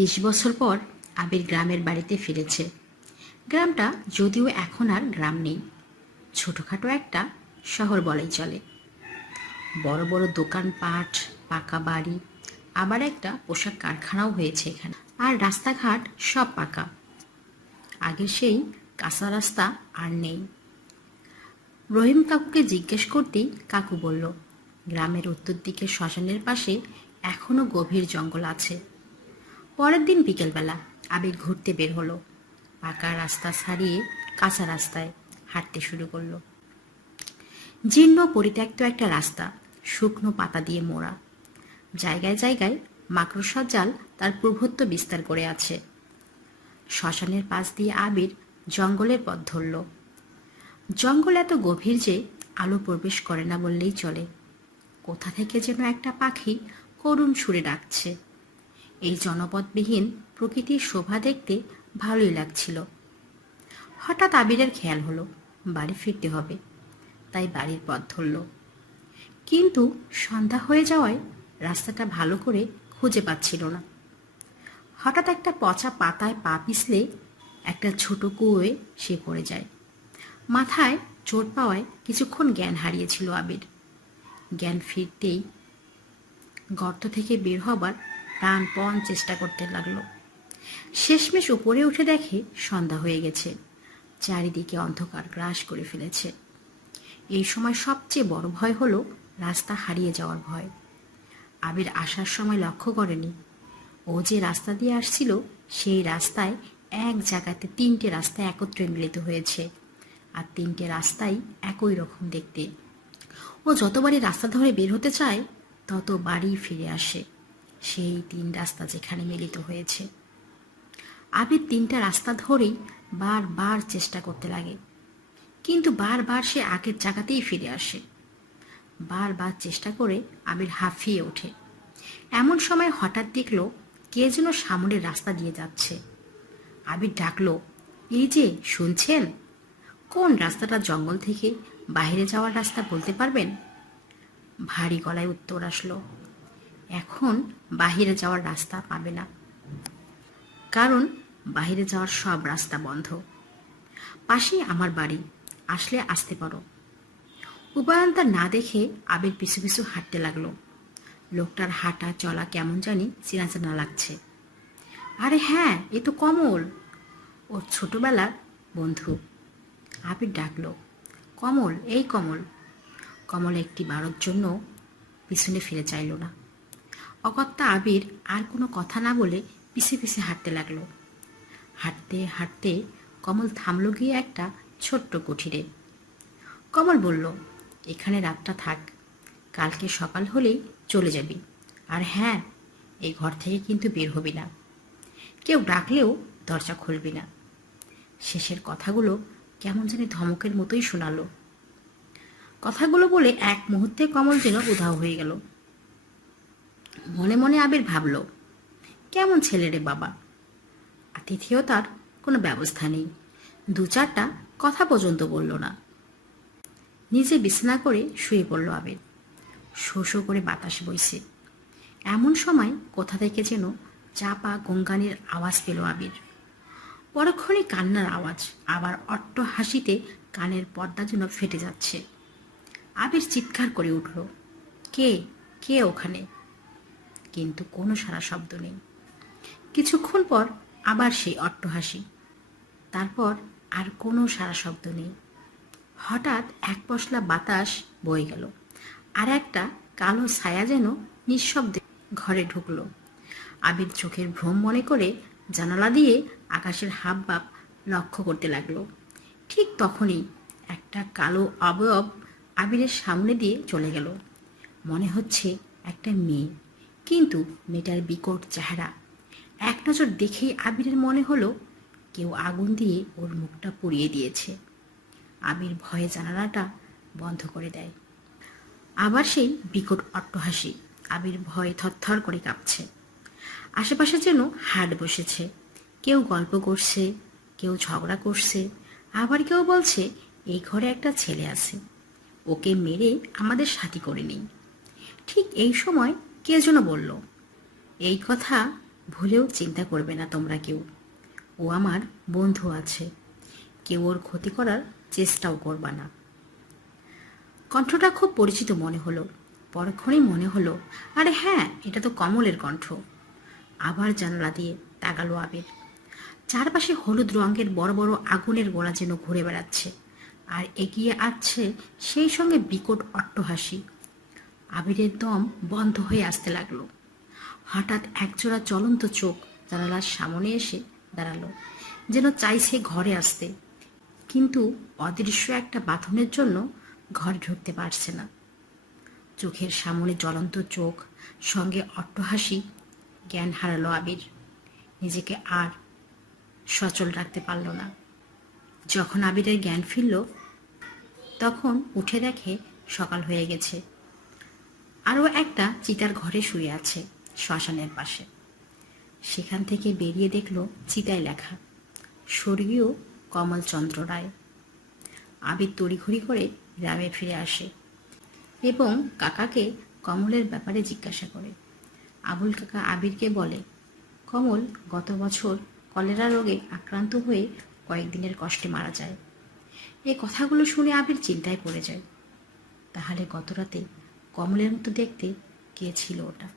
20 বছর পর আবির গ্রামের বাড়িতে ফিরেছে। গ্রামটা যদিও এখন আর গ্রাম নেই, ছোটখাটো একটা শহর বলাই চলে। বড় বড় দোকানপাট, পাকা বাড়ি, আবার একটা পোশাক কারখানাও হয়েছে এখানে। আর রাস্তাঘাট সব পাকা, আগের সেই কাঁচা রাস্তা আর নেই। রহিম কাকুকে জিজ্ঞেস করতেই কাকু বলল, গ্রামের উত্তর দিকে শ্মশানের পাশে এখনো গভীর জঙ্গল আছে। পরের দিন বিকেলবেলা আবির ঘুরতে বের হলো। পাকা রাস্তা ছাড়িয়ে কাঁচা রাস্তায় হাঁটতে শুরু করলো। জীর্ণ পরিত্যক্ত একটা রাস্তা, শুকনো পাতা দিয়ে মোড়া। জায়গায় জায়গায় মাকড়সার জাল তার প্রভুত্ব বিস্তার করে আছে। শ্মশানের পাশ দিয়ে আবির জঙ্গলের পথ ধরল। জঙ্গল এত গভীর যে আলো প্রবেশ করে না বললেই চলে। কোথা থেকে যেন একটা পাখি করুণ সুরে ডাকছে। এই জনপদবিহীন প্রকৃতির শোভা দেখতে ভালোই লাগছিল। হঠাৎ আবিরের খেয়াল হলো বাড়ি ফিরতে হবে, তাই বাড়ির পথ ধরল। কিন্তু সন্ধ্যা হয়ে যাওয়ায় রাস্তাটা ভালো করে খুঁজে পাচ্ছিল না। হঠাৎ একটা পচা পাতায় পা পিছলে একটা ছোট কুয়োয় সে পড়ে যায়। মাথায় চোট পাওয়ায় কিছুক্ষণ জ্ঞান হারিয়েছিল আবির। জ্ঞান ফিরতেই গর্ত থেকে বের হবার প্রাণপণ চেষ্টা করতে লাগলো। শেষমেশ উপরে উঠে দেখে সন্ধ্যা হয়ে গেছে, চারিদিকে অন্ধকার গ্রাস করে ফেলেছে। এই সময় সবচেয়ে বড় ভয় হলো রাস্তা হারিয়ে যাওয়ার ভয়। আবির আসার সময় লক্ষ্য করেনি ও যে রাস্তা দিয়ে আসছিল সেই রাস্তায় এক জায়গাতে 3টে রাস্তা একত্রে মিলিত হয়েছে, আর 3টে রাস্তাই একই রকম দেখতে। ও যতবারই রাস্তা ধরে বের হতে চায় ততবারই ফিরে আসে সেই 3 রাস্তা যেখানে মিলিত হয়েছে। আবির 3টা রাস্তা ধরেই বারবার চেষ্টা করতে লাগে, কিন্তু বারবার সে আগের জায়গাতেই ফিরে আসে। বারবার চেষ্টা করে আবির হাঁফিয়ে ওঠে। এমন সময় হঠাৎ দেখলো কে যেন সামনের রাস্তা দিয়ে যাচ্ছে। আবির ডাকলো, এই যে শুনছেন, কোন রাস্তাটা জঙ্গল থেকে বাইরে যাওয়ার রাস্তা বলতে পারবেন? ভারী গলায় উত্তর আসলো, এখন বাহিরে যাওয়ার রাস্তা পাবে না, কারণ বাহিরে যাওয়ার সব রাস্তা বন্ধ। পাশেই আমার বাড়ি, আসলে আসতে পারো। উপায়ন্তর না দেখে আবির পিছু পিছু হাঁটতে লাগলো। লোকটার হাঁটা চলা কেমন জানি চেনা চেনা লাগছে। আরে হ্যাঁ, এ তো কমল, ওর ছোটবেলার বন্ধু। আবির ডাকলো, কমল, এই কমল। কমল একটি বারের জন্য পিছনে ফিরে চাইল না। অগত্যা আবির আর কোনো কথা না বলে পিছে পিছে হাঁটতে লাগলো। হাঁটতে হাঁটতে কমল থামল গিয়ে একটা ছোট্ট কুঠিরে। কমল বলল, এখানে রাতটা থাক, কালকে সকাল হলেই চলে যাবি। আর হ্যাঁ, এই ঘর থেকে কিন্তু বের হবি না, কেউ ডাকলেও দরজা খুলবি না। শেষের কথাগুলো কেমন জানি ধমকের মতোই শোনালো। কথাগুলো বলে এক মুহূর্তে কমল যেন উধাও হয়ে গেল। মনে মনে আবির ভাবল, কেমন ছেলে রে বাবা, আতিথেয়তার কোনো ব্যবস্থা নেই, 2-4টা কথা পর্যন্ত বলল না। নিজে বিছানা করে শুয়ে পড়ল আবির। শো শো করে বাতাস বইছে। এমন সময় কোথা থেকে যেন চাপা গঙ্গানির আওয়াজ পেল আবির। পরক্ষণে কান্নার আওয়াজ, আবার অট্ট হাসিতে কানের পর্দা যেন ফেটে যাচ্ছে। আবির চিৎকার করে উঠল, কে কে ওখানে? কিন্তু কোনো সারা শব্দ নেই। কিছুক্ষণ পর আবার সেই অট্টহাসি, তারপর আর কোনো সারা শব্দ নেই। হঠাৎ এক পশলা বাতাস বয়ে গেল, আর একটা কালো ছায়া যেন নিঃশব্দে ঘরে ঢুকলো। আবির চোখের ভ্রম মনে করে জানালা দিয়ে আকাশের হাবভাব লক্ষ্য করতে লাগলো। ঠিক তখনই একটা কালো অবয়ব আবিরের সামনে দিয়ে চলে গেল। মনে হচ্ছে একটা মেয়ে, কিন্তু মেয়েটার বিকট চেহারা। এক নজর দেখেই আবিরের মনে হলো কেউ আগুন দিয়ে ওর মুখটা পুড়িয়ে দিয়েছে। আবির ভয়ে জানালাটা বন্ধ করে দেয়। আবার সেই বিকট অট্টহাসি। আবির ভয়ে থরথর করে কাঁপছে। আশেপাশে যেন হাট বসেছে, কেউ গল্প করছে, কেউ ঝগড়া করছে, আবার কেউ বলছে এই ঘরে একটা ছেলে আছে, ওকে মেরে আমাদের সাথী করে নেই। ঠিক এই সময় কে যেন বলল, এই কথা ভুলেও চিন্তা করবে না তোমরা কেউ। ও আমার বন্ধু আছে, কেউ ওর ক্ষতি করার চেষ্টাও করবা না। কণ্ঠটা খুব পরিচিত মনে হলো। পরক্ষণেই মনে হলো, আরে হ্যাঁ, এটা তো কমলের কণ্ঠ। আবার জানালা দিয়ে তাকালো আবির। চারপাশে হলুদ রঙের বড় বড় আগুনের গোলা যেন ঘুরে বেড়াচ্ছে, আর এগিয়ে আসছে সেই সঙ্গে বিকট অট্টহাসি। আবিরের দম বন্ধ হয়ে আসতে লাগলো। হঠাৎ একজোড়া জ্বলন্ত চোখ জানালার সামনে এসে দাঁড়ালো, যেন চাইছে ঘরে আসতে, কিন্তু অদৃশ্য একটা বাঁধনের জন্য ঘরে ঢুকতে পারছে না। চোখের সামনে জ্বলন্ত চোখ, সঙ্গে অট্টহাসি। জ্ঞান হারালো আবির, নিজেকে আর সচল রাখতে পারল না। যখন আবিরের জ্ঞান ফিরল, তখন উঠে দেখে সকাল হয়ে গেছে। আরও একটা চিতার ঘরে শুয়ে আছে শ্মশানের পাশে। সেখান থেকে বেরিয়ে দেখল চিতায় লেখা, স্বর্গীয় কমলচন্দ্র রায়। আবির তড়িঘড়ি করে গ্রামে ফিরে আসে এবং কাকাকে কমলের ব্যাপারে জিজ্ঞাসা করে। আবুল কাকা আবিরকে বলে, কমল গত বছর কলেরা রোগে আক্রান্ত হয়ে কয়েকদিনের কষ্টে মারা যায়। এই কথাগুলো শুনে আবির চিন্তায় পড়ে যায়। তাহলে গত রাতে কমলের মতো দেখতে কে ছিল ওটা?